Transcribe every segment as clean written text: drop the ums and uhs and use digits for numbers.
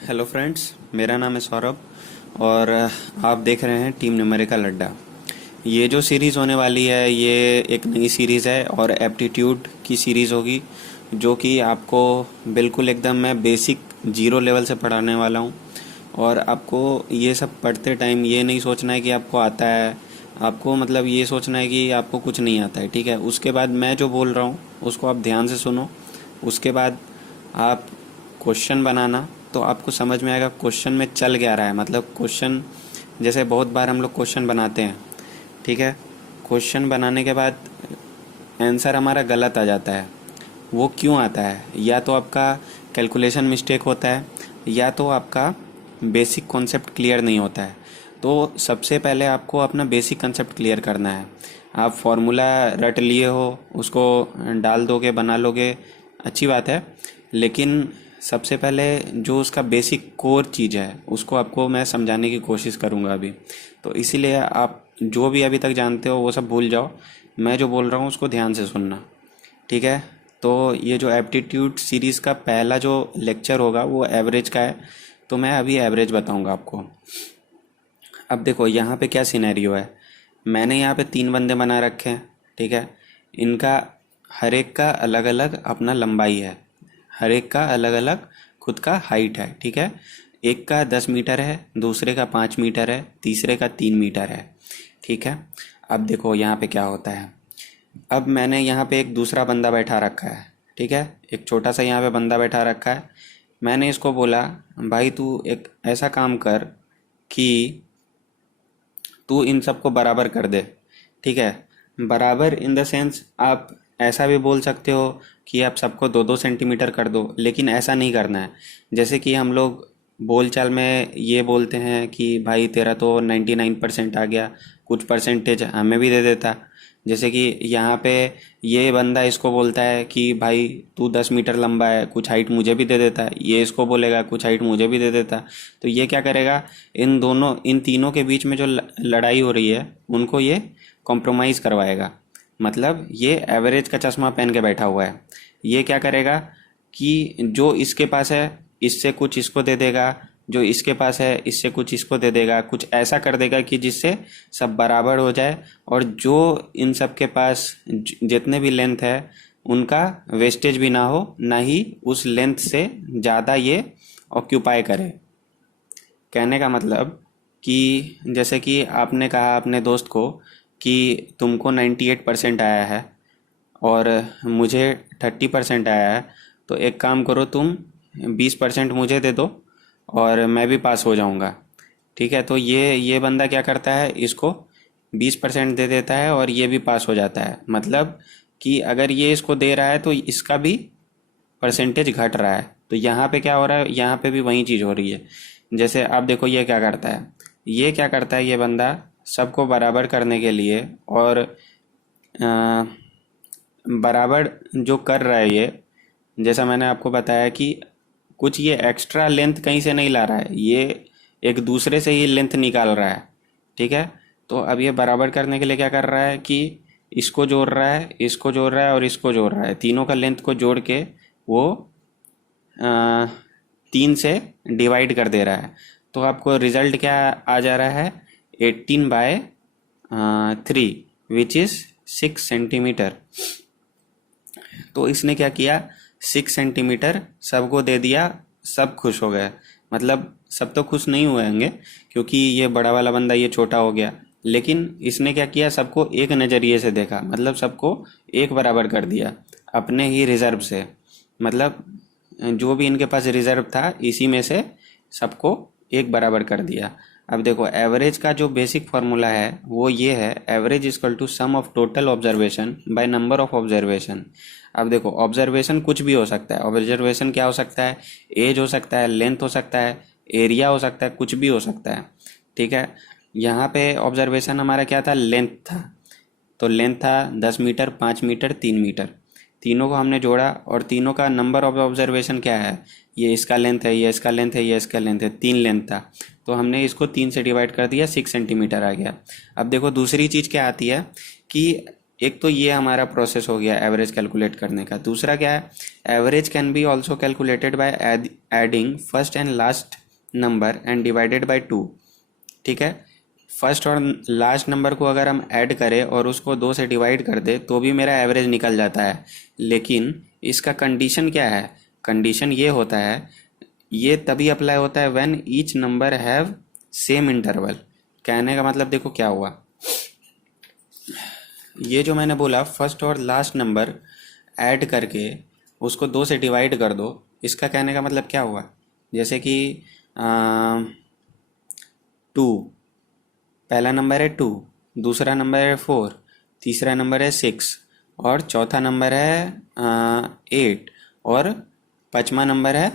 Hello friends, मेरा नाम है सौरभ और आप देख रहे हैं टीम न्यूमेरिकल अड्डा। ये जो सीरीज़ होने वाली है ये एक नई सीरीज़ है और एप्टीट्यूड की सीरीज़ होगी, जो कि आपको बिल्कुल एकदम मैं बेसिक जीरो लेवल से पढ़ाने वाला हूँ। और आपको ये सब पढ़ते टाइम ये नहीं सोचना है कि आपको आता है, आपको मतलब ये सोचना है कि आपको कुछ नहीं आता है, ठीक है। उसके बाद मैं जो बोल रहा हूँ उसको आप ध्यान से सुनो। उसके बाद आप क्वेश्चन बनाना, तो आपको समझ में आएगा क्वेश्चन में चल क्या रहा है। मतलब क्वेश्चन जैसे बहुत बार हम लोग क्वेश्चन बनाते हैं, ठीक है। क्वेश्चन बनाने के बाद आंसर हमारा गलत आ जाता है। वो क्यों आता है? या तो आपका कैलकुलेशन मिस्टेक होता है, या तो आपका बेसिक कॉन्सेप्ट क्लियर नहीं होता है। तो सबसे पहले आपको अपना बेसिक कॉन्सेप्ट क्लियर करना है। आप फॉर्मूला रट लिए हो, उसको डाल दोगे, बना लोगे, अच्छी बात है, लेकिन सबसे पहले जो उसका बेसिक कोर चीज़ है उसको आपको मैं समझाने की कोशिश करूँगा अभी। तो इसीलिए आप जो भी अभी तक जानते हो वो सब भूल जाओ, मैं जो बोल रहा हूँ उसको ध्यान से सुनना, ठीक है। तो ये जो एप्टीट्यूड सीरीज़ का पहला जो लेक्चर होगा वो एवरेज का है, तो मैं अभी एवरेज बताऊंगा आपको। अब देखो यहाँ पे क्या सिनेरियो है। मैंने यहाँ पे 3 बंदे बना रखे हैं, ठीक है। इनका हर एक का अलग अलग अपना लंबाई है, हर एक का अलग अलग खुद का हाइट है, ठीक है। एक का 10 मीटर है, दूसरे का 5 मीटर है, तीसरे का 3 मीटर है, ठीक है। अब देखो यहाँ पे क्या होता है। अब मैंने यहाँ पे एक दूसरा बंदा बैठा रखा है, ठीक है। एक छोटा सा यहाँ पे बंदा बैठा रखा है। मैंने इसको बोला, भाई तू एक ऐसा काम कर कि तू इन सबको बराबर कर दे, ठीक है। बराबर इन द सेंस आप ऐसा भी बोल सकते हो कि आप सबको 2-2 सेंटीमीटर कर दो, लेकिन ऐसा नहीं करना है। जैसे कि हम लोग बोलचाल में ये बोलते हैं कि भाई तेरा तो 99% आ गया, कुछ परसेंटेज हमें भी दे देता। जैसे कि यहाँ पे ये बंदा इसको बोलता है कि भाई तू 10 मीटर लंबा है, कुछ हाइट मुझे भी दे देता है। ये इसको बोलेगा कुछ हाइट मुझे भी दे देता। तो ये क्या करेगा, इन तीनों के बीच में जो लड़ाई हो रही है उनको ये कॉम्प्रोमाइज़ करवाएगा। मतलब ये एवरेज का चश्मा पहन के बैठा हुआ है। ये क्या करेगा कि जो इसके पास है इससे कुछ इसको दे देगा, जो इसके पास है इससे कुछ इसको दे देगा, कुछ ऐसा कर देगा कि जिससे सब बराबर हो जाए। और जो इन सब के पास जितने भी लेंथ है उनका वेस्टेज भी ना हो, ना ही उस लेंथ से ज़्यादा ये ऑक्यूपाई करे। कहने का मतलब कि जैसे कि आपने कहा अपने दोस्त को कि तुमको 98% आया है और मुझे 30% आया है, तो एक काम करो, तुम 20% मुझे दे दो और मैं भी पास हो जाऊंगा, ठीक है। तो ये बंदा क्या करता है, इसको 20% दे देता है और ये भी पास हो जाता है। मतलब कि अगर ये इसको दे रहा है तो इसका भी परसेंटेज घट रहा है। तो यहाँ पे क्या हो रहा है, यहाँ पे भी वही चीज़ हो रही है। जैसे आप देखो ये क्या करता है, ये बंदा सबको बराबर करने के लिए और अ, बराबर जो कर रहा है ये, जैसा मैंने आपको बताया कि कुछ ये एक्स्ट्रा लेंथ कहीं से नहीं ला रहा है, ये एक दूसरे से ही लेंथ निकाल रहा है, ठीक है। तो अब ये बराबर करने के लिए क्या कर रहा है कि इसको जोड़ रहा है, इसको जोड़ रहा है और इसको जोड़ रहा है। तीनों का लेंथ को जोड़ के वो 3 से डिवाइड कर दे रहा है। तो आपको रिजल्ट क्या आ जा रहा है, 18/3, विच इज़ 6 सेंटीमीटर। तो इसने क्या किया, 6 सेंटीमीटर सबको दे दिया, सब खुश हो गए। मतलब सब तो खुश नहीं हुए होंगे क्योंकि ये बड़ा वाला बंदा ये छोटा हो गया, लेकिन इसने क्या किया, सबको एक नज़रिए से देखा, मतलब सबको एक बराबर कर दिया अपने ही रिजर्व से। मतलब जो भी इनके पास रिजर्व था इसी में से सबको एक बराबर कर दिया। अब देखो एवरेज का जो बेसिक फार्मूला है वो ये है, average equal to sum of total observation by number of observation. अब देखो ऑब्जर्वेशन कुछ भी हो सकता है। ऑब्जर्वेशन क्या हो सकता है, एज हो सकता है, लेंथ हो सकता है, एरिया हो सकता है, कुछ भी हो सकता है, ठीक है। यहाँ पे ऑब्जर्वेशन हमारा क्या था, लेंथ था। तो लेंथ था 10 मीटर, 5 मीटर, 3 मीटर। तीनों को हमने जोड़ा और तीनों का नंबर ऑफ ऑब्जर्वेशन क्या है, ये इसका लेंथ है, ये इसका लेंथ है, ये इसका लेंथ है, 3 लेंथ था। तो हमने इसको 3 से डिवाइड कर दिया, 6 सेंटीमीटर आ गया। अब देखो दूसरी चीज़ क्या आती है कि एक तो ये हमारा प्रोसेस हो गया एवरेज कैलकुलेट करने का। दूसरा क्या है, average can be also calculated by adding first and last number and divided by 2। ठीक है, फर्स्ट और लास्ट नंबर को अगर हम ऐड करें और उसको 2 से डिवाइड कर दे तो भी मेरा एवरेज निकल जाता है। लेकिन इसका कंडीशन क्या है, कंडीशन ये होता है, ये तभी अप्लाई होता है when each number have same interval. कहने का मतलब देखो क्या हुआ, ये जो मैंने बोला फर्स्ट और लास्ट नंबर ऐड करके उसको 2 से डिवाइड कर दो, इसका कहने का मतलब क्या हुआ, जैसे कि 2, पहला नंबर है 2, दूसरा नंबर है 4, तीसरा नंबर है 6 और चौथा नंबर है 8 और पांचवा नंबर है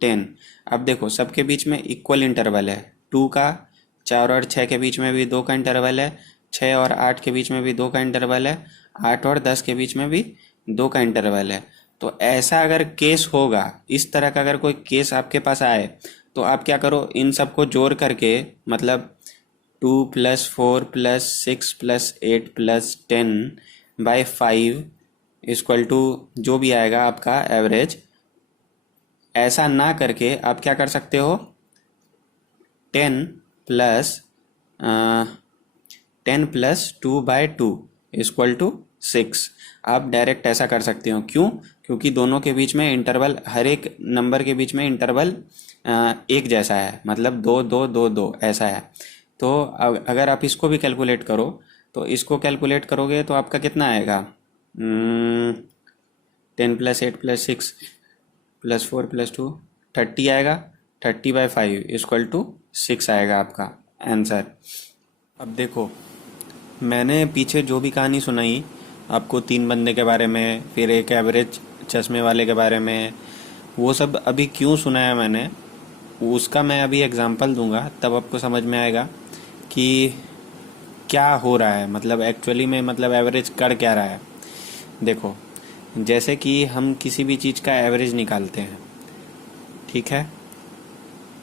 10। अब देखो सबके बीच में इक्वल इंटरवल है, 2 का 4 और 6 के बीच में भी 2 का इंटरवल है, 6 और 8 के बीच में भी 2 का इंटरवल है, 8 और 10 के बीच में भी 2 का इंटरवल है। तो ऐसा अगर केस होगा, इस तरह का अगर कोई केस आपके पास आए तो आप क्या करो, इन सबको जोड़ करके मतलब 2 + 4 + 6 + 8 + 10 बाय 5 इक्वल टू जो भी आएगा आपका एवरेज। ऐसा ना करके आप क्या कर सकते हो, 10 प्लस 2/2 इक्वल टू 6। आप डायरेक्ट ऐसा कर सकते हो, क्यों, क्योंकि दोनों के बीच में इंटरवल, हर एक नंबर के बीच में इंटरवल एक जैसा है, मतलब 2 2 2 2 ऐसा है। तो अगर आप इसको भी कैलकुलेट करो तो इसको कैलकुलेट करोगे तो आपका कितना आएगा, 10 + 8 + 6 + 4 + 2 30 आएगा, 30/5 इक्वल टू 6 आएगा आपका आंसर। अब देखो मैंने पीछे जो भी कहानी सुनाई आपको, 3 बंदे के बारे में, फिर एक एवरेज चश्मे वाले के बारे में, वो सब अभी क्यों सुनाया मैंने, उसका मैं अभी एग्जांपल दूंगा, तब आपको समझ में आएगा कि क्या हो रहा है, मतलब एक्चुअली में मतलब एवरेज कर क्या रहा है। देखो जैसे कि हम किसी भी चीज़ का एवरेज निकालते हैं, ठीक है,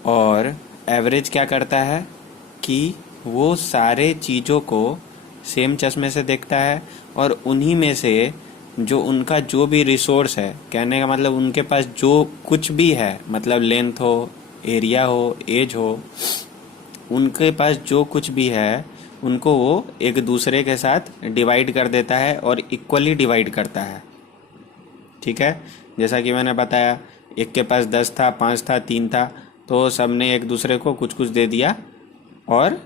और एवरेज क्या करता है कि वो सारे चीज़ों को सेम चश्मे से देखता है और उन्हीं में से जो उनका जो भी रिसोर्स है, कहने का मतलब उनके पास जो कुछ भी है, मतलब लेंथ हो, एरिया हो, एज हो, उनके पास जो कुछ भी है उनको वो एक दूसरे के साथ डिवाइड कर देता है और इक्वली डिवाइड करता है। ठीक है, जैसा कि मैंने बताया, एक के पास 10 था, 5 था, 3 था, तो सबने एक दूसरे को कुछ कुछ दे दिया और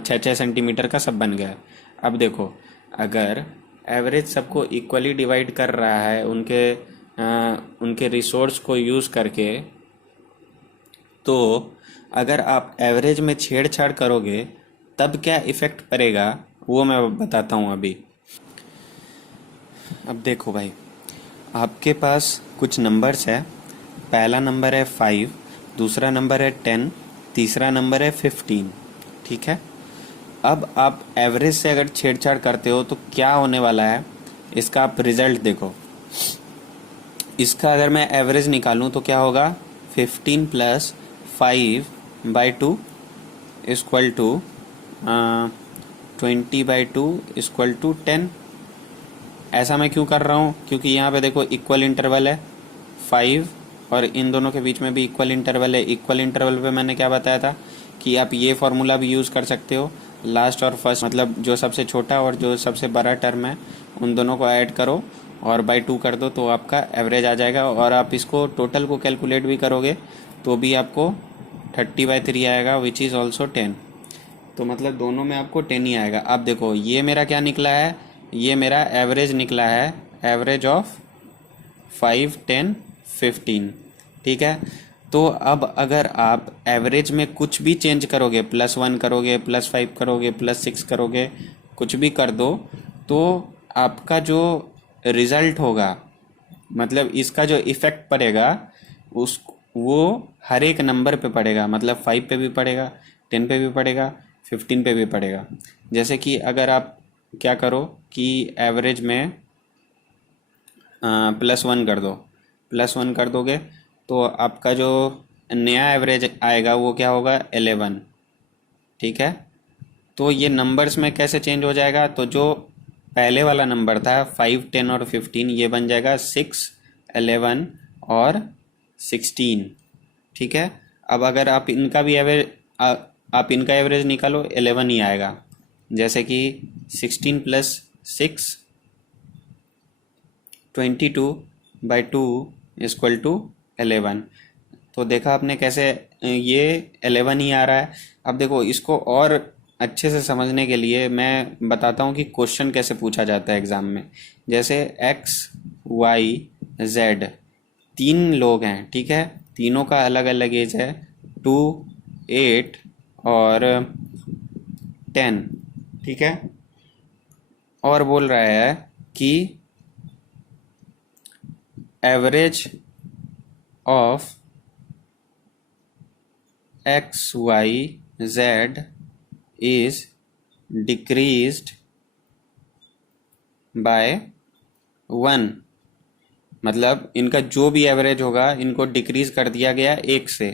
6-6 सेंटीमीटर का सब बन गया। अब देखो अगर एवरेज सबको इक्वली डिवाइड कर रहा है उनके रिसोर्स को यूज़ करके, तो अगर आप एवरेज में छेड़छाड़ करोगे तब क्या इफ़ेक्ट पड़ेगा वो मैं बताता हूँ अभी। अब देखो भाई, आपके पास कुछ नंबर्स है, पहला नंबर है 5, दूसरा नंबर है 10, तीसरा नंबर है 15। ठीक है, अब आप एवरेज से अगर छेड़छाड़ करते हो तो क्या होने वाला है, इसका आप रिजल्ट देखो। इसका अगर मैं एवरेज निकालूं तो क्या होगा, 15 + 5/2 इक्वल टू 20/2 इक्वल टू 10। ऐसा मैं क्यों कर रहा हूँ, क्योंकि यहाँ पे देखो इक्वल इंटरवल है 5 और इन दोनों के बीच में भी इक्वल इंटरवल है। इक्वल इंटरवल पे मैंने क्या बताया था कि आप ये फॉर्मूला भी यूज़ कर सकते हो, लास्ट और फर्स्ट, मतलब जो सबसे छोटा और जो सबसे बड़ा टर्म है उन दोनों को ऐड करो और बाय 2 कर दो तो आपका एवरेज आ जाएगा। और आप इसको टोटल को कैलकुलेट भी करोगे तो भी आपको 30/3 आएगा, विच इज़ ऑल्सो 10। तो मतलब दोनों में आपको 10 ही आएगा। अब देखो ये मेरा क्या निकला है, ये मेरा एवरेज निकला है, एवरेज ऑफ 5, 10, 15। ठीक है, तो अब अगर आप एवरेज में कुछ भी चेंज करोगे, +1 करोगे, +5 करोगे, +6 करोगे, कुछ भी कर दो, तो आपका जो रिजल्ट होगा, मतलब इसका जो इफ़ेक्ट पड़ेगा उस वो हर एक नंबर पे पड़ेगा, मतलब 5 पे भी पड़ेगा, 10 पे भी पड़ेगा, 15 पे भी पड़ेगा। जैसे कि अगर आप क्या करो कि एवरेज में +1 कर दो, +1 कर दोगे तो आपका जो नया एवरेज आएगा वो क्या होगा, 11। ठीक है, तो ये नंबर्स में कैसे चेंज हो जाएगा, तो जो पहले वाला नंबर था 5, 10 और 15 ये बन जाएगा 6, 11 और 16। ठीक है। अब अगर आप इनका भी एवरेज आप इनका एवरेज निकालो 11 ही आएगा। जैसे कि 16 प्लस 6 22/2 इक्वल टू 11। तो देखा आपने कैसे ये 11 ही आ रहा है। अब देखो इसको और अच्छे से समझने के लिए मैं बताता हूँ कि क्वेश्चन कैसे पूछा जाता है एग्ज़ाम में। जैसे x y z 3 लोग हैं, ठीक है, तीनों का अलग अलग एज है 2, 8 और 10। ठीक है। और बोल रहा है कि average of X Y Z is decreased by 1। मतलब इनका जो भी एवरेज होगा इनको डिक्रीज कर दिया गया 1 से।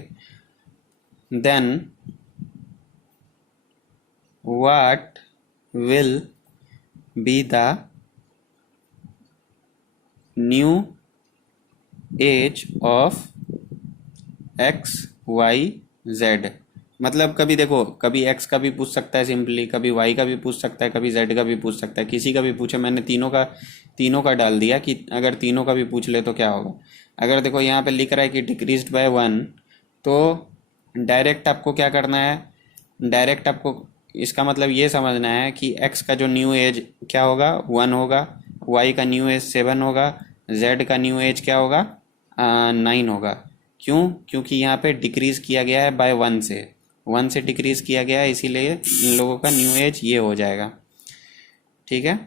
Then what will be the new age of X Y Z. मतलब कभी देखो, कभी एक्स का भी पूछ सकता है सिंपली, कभी वाई का भी पूछ सकता है, कभी जेड का भी पूछ सकता है, किसी का भी पूछे। मैंने तीनों का डाल दिया कि अगर तीनों का भी पूछ ले तो क्या होगा। अगर देखो यहाँ पे लिख रहा है कि डिक्रीज्ड बाय 1, तो डायरेक्ट आपको क्या करना है, डायरेक्ट आपको इसका मतलब ये समझना है कि एक्स का जो न्यू एज क्या होगा 1 होगा, वाई का न्यू एज 7 होगा, जेड का न्यू एज क्या होगा 9 होगा। क्यों? क्योंकि यहाँ पे डिक्रीज किया गया है बाय 1 से डिक्रीज किया गया है, इसीलिए इन लोगों का न्यू एज ये हो जाएगा। ठीक है।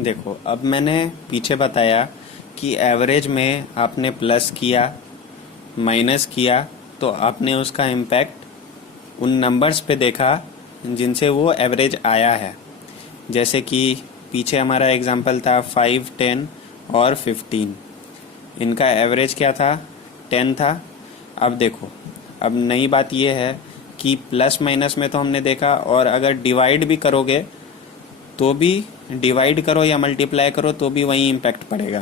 देखो अब मैंने पीछे बताया कि एवरेज में आपने प्लस किया, माइनस किया, तो आपने उसका इम्पैक्ट उन नंबर्स पे देखा जिनसे वो एवरेज आया है। जैसे कि पीछे हमारा एग्जांपल था 5, 10 और 15। इनका एवरेज क्या था 10 था। अब देखो, अब नई बात यह है कि प्लस माइनस में तो हमने देखा, और अगर डिवाइड भी करोगे तो भी, डिवाइड करो या मल्टीप्लाई करो तो भी वही इम्पैक्ट पड़ेगा।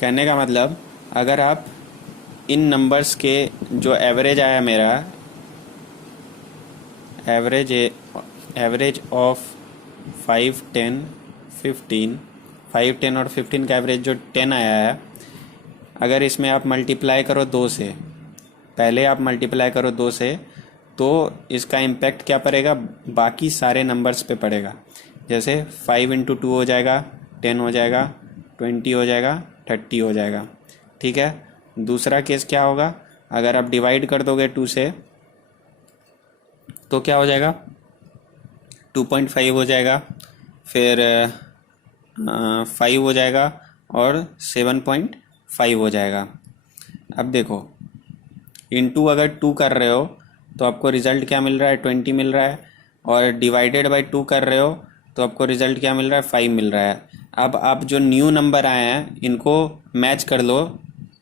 कहने का मतलब अगर आप इन नंबर्स के जो एवरेज आया मेरा, एवरेज ऑफ 5, 10, 15, 5, 10 और 15 का एवरेज जो 10 आया है, अगर इसमें आप मल्टीप्लाई करो 2 से, पहले आप मल्टीप्लाई करो 2 से, तो इसका इम्पैक्ट क्या पड़ेगा, बाकी सारे नंबर्स पे पड़ेगा। जैसे 5 इंटू 2 हो जाएगा 10 हो जाएगा, 20 हो जाएगा, 30 हो जाएगा। ठीक है। दूसरा केस क्या होगा, अगर आप डिवाइड कर दोगे 2 से तो क्या हो जाएगा 2.5 हो जाएगा, फिर 5 हो जाएगा और 7.5 हो जाएगा। अब देखो इनटू अगर 2 कर रहे हो तो आपको रिजल्ट क्या मिल रहा है 20 मिल रहा है, और डिवाइडेड बाय 2 कर रहे हो तो आपको रिजल्ट क्या मिल रहा है 5 मिल रहा है। अब आप जो न्यू नंबर आए हैं इनको मैच कर लो,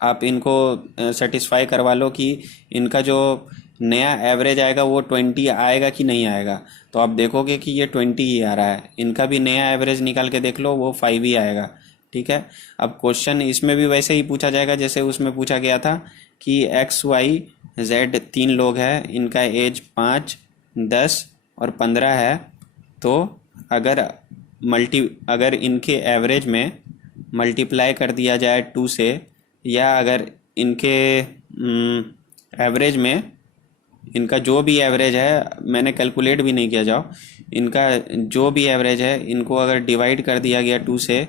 आप इनको सेटिस्फाई करवा लो कि इनका जो नया एवरेज आएगा वो 20 आएगा कि नहीं आएगा। तो आप देखोगे कि ये 20 ही आ रहा है। इनका भी नया एवरेज निकाल के देख लो, वो 5 ही आएगा। ठीक है। अब क्वेश्चन इसमें भी वैसे ही पूछा जाएगा जैसे उसमें पूछा गया था कि एक्स वाई जेड 3 लोग हैं, इनका एज 5, 10 और 15 है। तो अगर इनके एवरेज में मल्टीप्लाई कर दिया जाए 2 से, या अगर इनके एवरेज में इनका जो भी एवरेज है, मैंने कैलकुलेट भी नहीं किया, जाओ इनका जो भी एवरेज है इनको अगर डिवाइड कर दिया गया 2 से,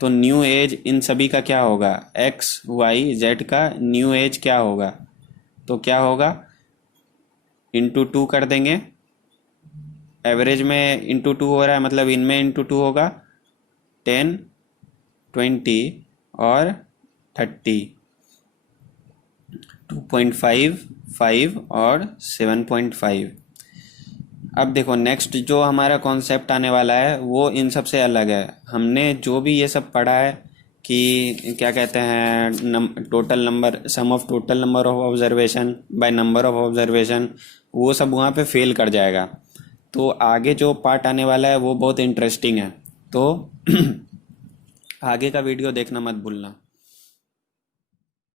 तो न्यू एज इन सभी का क्या होगा, एक्स वाई जेड का न्यू एज क्या होगा, तो क्या होगा इंटू 2 कर देंगे। एवरेज में इंटू 2 हो रहा है, मतलब इनमें इंटू 2 होगा 10, 20 और 30, 2.5, 5 और 7.5। अब देखो नेक्स्ट जो हमारा कॉन्सेप्ट आने वाला है वो इन सब से अलग है। हमने जो भी ये सब पढ़ा है कि क्या कहते हैं total number, sum of total number of observation by number of observation, वो सब वहाँ पे फेल कर जाएगा। तो आगे जो पार्ट आने वाला है वो बहुत इंटरेस्टिंग है, तो आगे का वीडियो देखना मत भूलना।